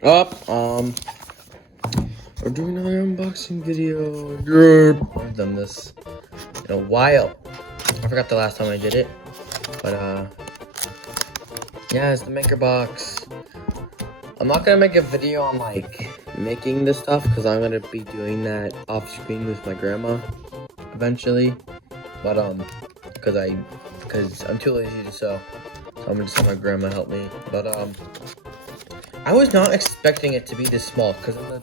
We're doing another unboxing video. I've done this in a while. I forgot the last time I did it, but yeah, it's the maker box. I'm not gonna make a video on like making this stuff because I'm gonna be doing that off screen with my grandma eventually. But because I'm too lazy to sew, so I'm gonna just have my grandma help me. But I was not expecting it to be this small because in the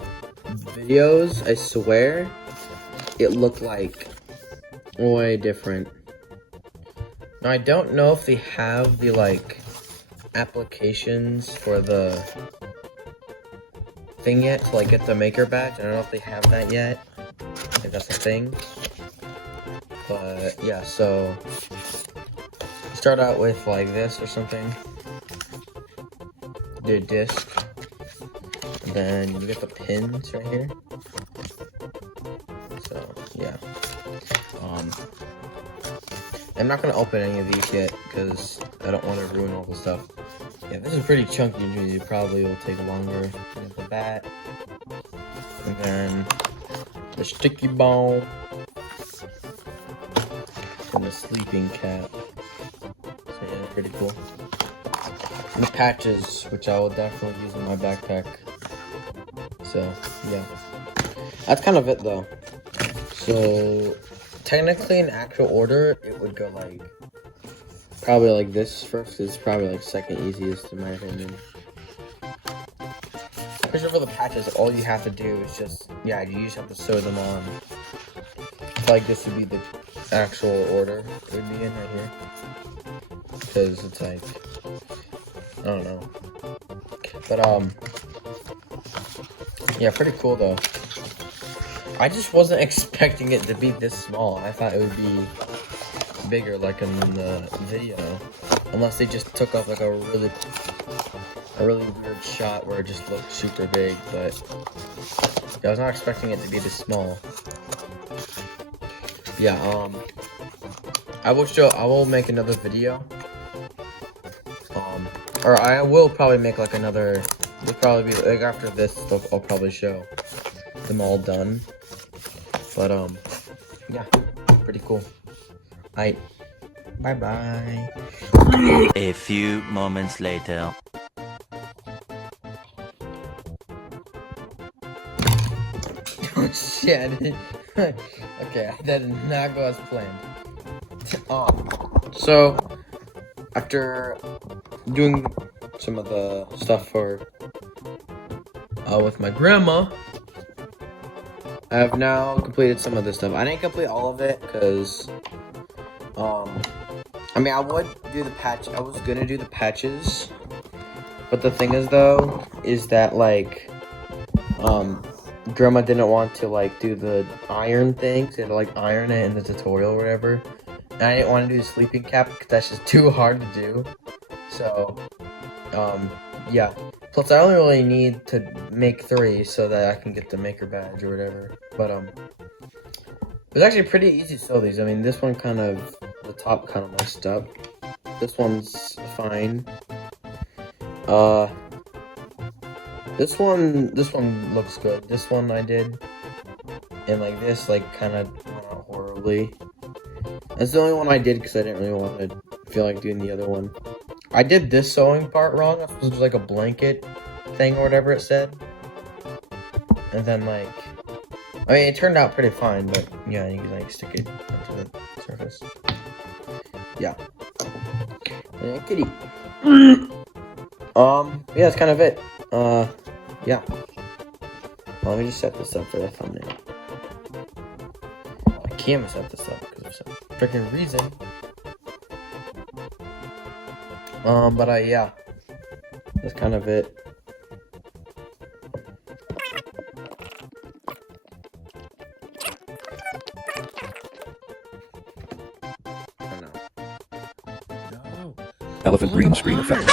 videos, I swear, it looked like way different. Now I don't know if they have the like applications for the thing yet to like get the maker badge. I don't know if they have that yet. I think that's the thing. But yeah, so start out with like this or something. Do a disc. And then you get the pins right here. So yeah. I'm not gonna open any of these yet because I don't want to ruin all the stuff. Yeah, this is pretty chunky. Usually, it probably will take longer. There's the bat, and then the sticky ball, and the sleeping cap. So yeah, pretty cool. And the patches, which I will definitely use in my backpack. So yeah, that's kind of it though. So technically, in actual order, it would go like probably like this first. Is probably like second easiest in my opinion. Because for the patches, all you have to do is just you just have to sew them on. Like this would be the actual order it would be in right here. Because it's like I don't know, but yeah, pretty cool though. I just wasn't expecting it to be this small. I thought it would be bigger like in the video. Unless they just took off like a really weird shot where it just looked super big, but yeah, I was not expecting it to be this small. Yeah, I will make another video. Or I will probably make like another, it'll probably be like after this, I'll probably show them all done. But yeah, pretty cool. Alright, bye bye. A few moments later. Oh shit! Okay, that did not go as planned. So after doing some of the stuff for with my grandma, I have now completed some of this stuff. I didn't complete all of it because I mean I would do the patch. I was gonna do the patches, but the thing is though is that like grandma didn't want to like do the iron thing. She had to like iron it in the tutorial or whatever. And I didn't want to do the sleeping cap because that's just too hard to do. So yeah. Plus I only really need to make 3 so that I can get the maker badge or whatever. But it's actually pretty easy to sew these. I mean this one kind of, the top kind of messed up. This one's fine. This one looks good. This one I did, and like this, like kind of went out horribly. That's the only one I did because I didn't really want to feel like doing the other one. I did this sewing part wrong. It was just like a blanket thing or whatever it said, and then like, I mean, it turned out pretty fine, but yeah, you can like stick it onto the surface. Yeah. Kitty. Yeah, that's kind of it. Yeah. Well, let me just set this up for the thumbnail. I can't set this up because of some freaking reason. But yeah. That's kind of it. Elephant green screen effect.